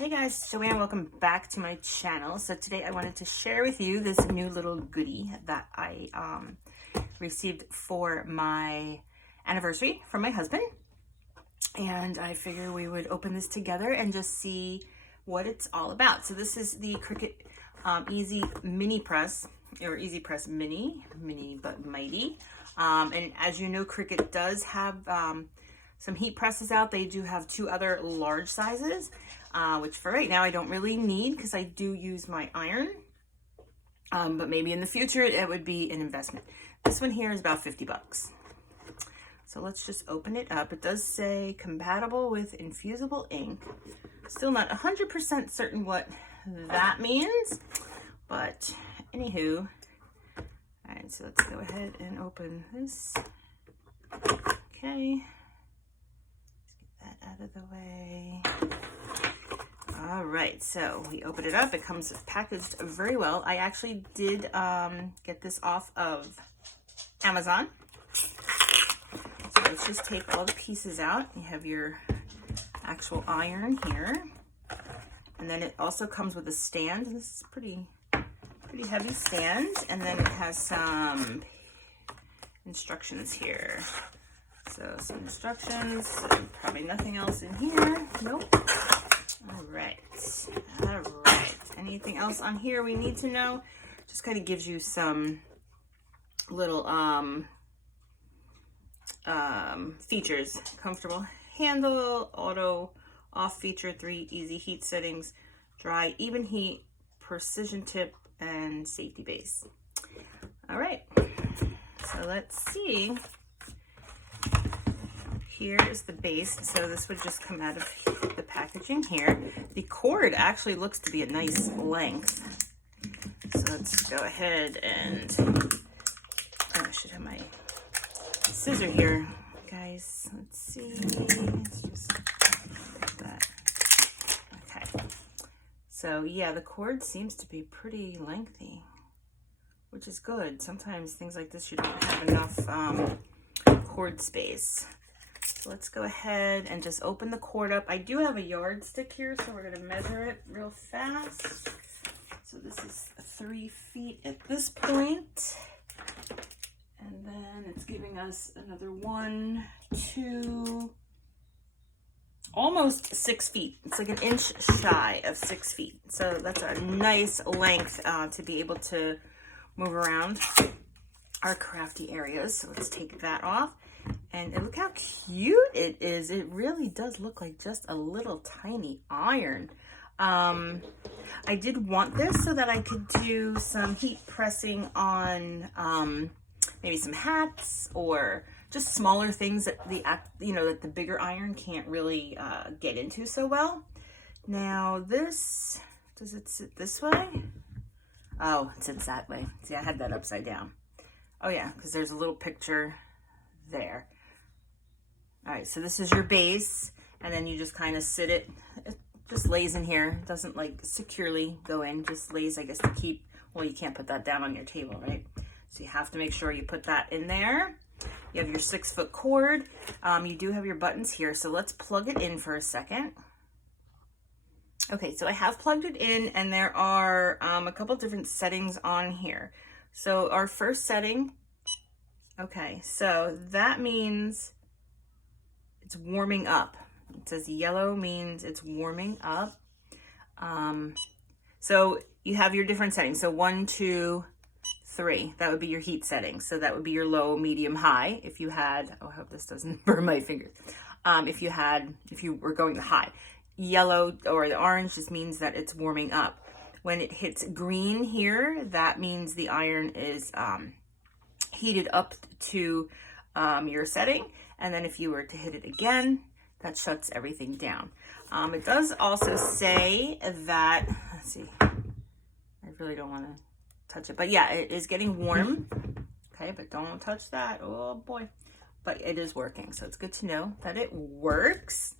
Hey guys, Joanne, welcome back to my channel. So today I wanted to share with you this new little goodie that I received for my anniversary from my husband. And I figured we would open this together and just see what it's all about. So this is the Cricut Easy Mini Press, or Easypress Mini but mighty. And as you know, Cricut does have some heat presses out. They do have two other large sizes, which for right now I don't really need because I do use my iron. But maybe in the future it would be an investment. This one here is about 50 bucks. So let's just open it up. It does say compatible with infusible ink. Still not 100% certain what that means, but anywho. All right, so let's go ahead and open this. Okay. Out of the way. All right, so we open it up. It comes packaged very well. I actually did get this off of Amazon. So let's just take all the pieces out. You have your actual iron here, and then it also comes with a stand. This is pretty heavy stand, and then it has some instructions here. So some instructions, probably nothing else in here. Nope. All right. Anything else on here we need to know? Just kind of gives you some little features. Comfortable handle, auto off feature, 3 easy heat settings, dry, even heat, precision tip, and safety base. All right. So let's see. Here is the base, so this would just come out of the packaging here. The cord actually looks to be a nice length. So let's go ahead and, I should have my scissor here, guys. Let's see, let's just put that. Okay, so yeah, the cord seems to be pretty lengthy, which is good. Sometimes things like this, you don't have enough cord space. So let's go ahead and just open the cord up. I do have a yardstick here, so we're going to measure it real fast. So this is 3 feet at this point. And then it's giving us another 1, 2, almost 6 feet. It's like an inch shy of 6 feet. So that's a nice length to be able to move around our crafty areas. So let's take that off. And look how cute it is. It really does look like just a little tiny iron. I did want this so that I could do some heat pressing on maybe some hats or just smaller things that that the bigger iron can't really get into so well. Now this, does it sit this way? Oh, it sits that way. See, I had that upside down. Oh yeah, because there's a little picture there. All right, so this is your base, and then you just kind of sit it. It just lays in here. It doesn't like securely go in, just lays, I guess, to keep, well, you can't put that down on your table, right? So you have to make sure you put that in there. You have your 6-foot cord. You do have your buttons here, so let's plug it in for a second. Okay, so I have plugged it in, and there are a couple different settings on here. So our first setting, okay, so that means it's warming up. It says yellow means it's warming up. So you have your different settings. So 1, 2, 3, that would be your heat settings. So that would be your low, medium, high. If you had, oh, I hope this doesn't burn my fingers. If you were going to high. Yellow or the orange just means that it's warming up. When it hits green here, that means the iron is heated up to your setting. And then if you were to hit it again, that shuts everything down. It does also say that, let's see, I really don't want to touch it, but yeah, it is getting warm. Okay, but don't touch that. Oh boy. But it is working, so it's good to know that it works.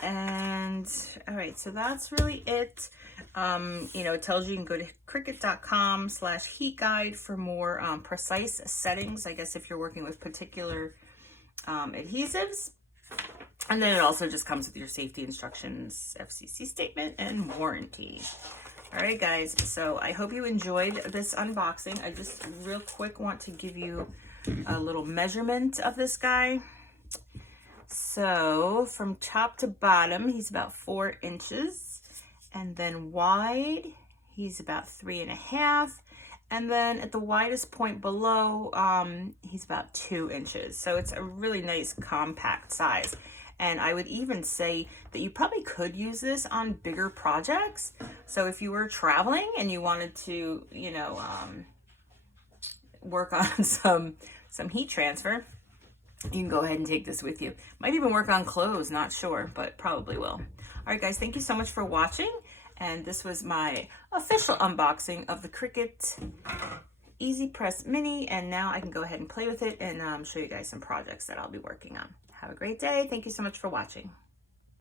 And all right, so that's really it. It tells you can go to cricut.com/heat guide for more precise settings, I guess, if you're working with particular adhesives. And then it also just comes with your safety instructions, FCC statement, and warranty. All right, guys, so I hope you enjoyed this unboxing. I just real quick want to give you a little measurement of this guy. So from top to bottom, he's about 4 inches. And then wide, he's about 3.5. And then at the widest point below, he's about 2 inches. So it's a really nice compact size. And I would even say that you probably could use this on bigger projects. So if you were traveling and you wanted to, you know, work on some heat transfer, you can go ahead and take this with you. Might even work on clothes, not sure, but probably will. All right, guys, thank you so much for watching. And this was my official unboxing of the Cricut Easypress Mini. And now I can go ahead and play with it and show you guys some projects that I'll be working on. Have a great day. Thank you so much for watching.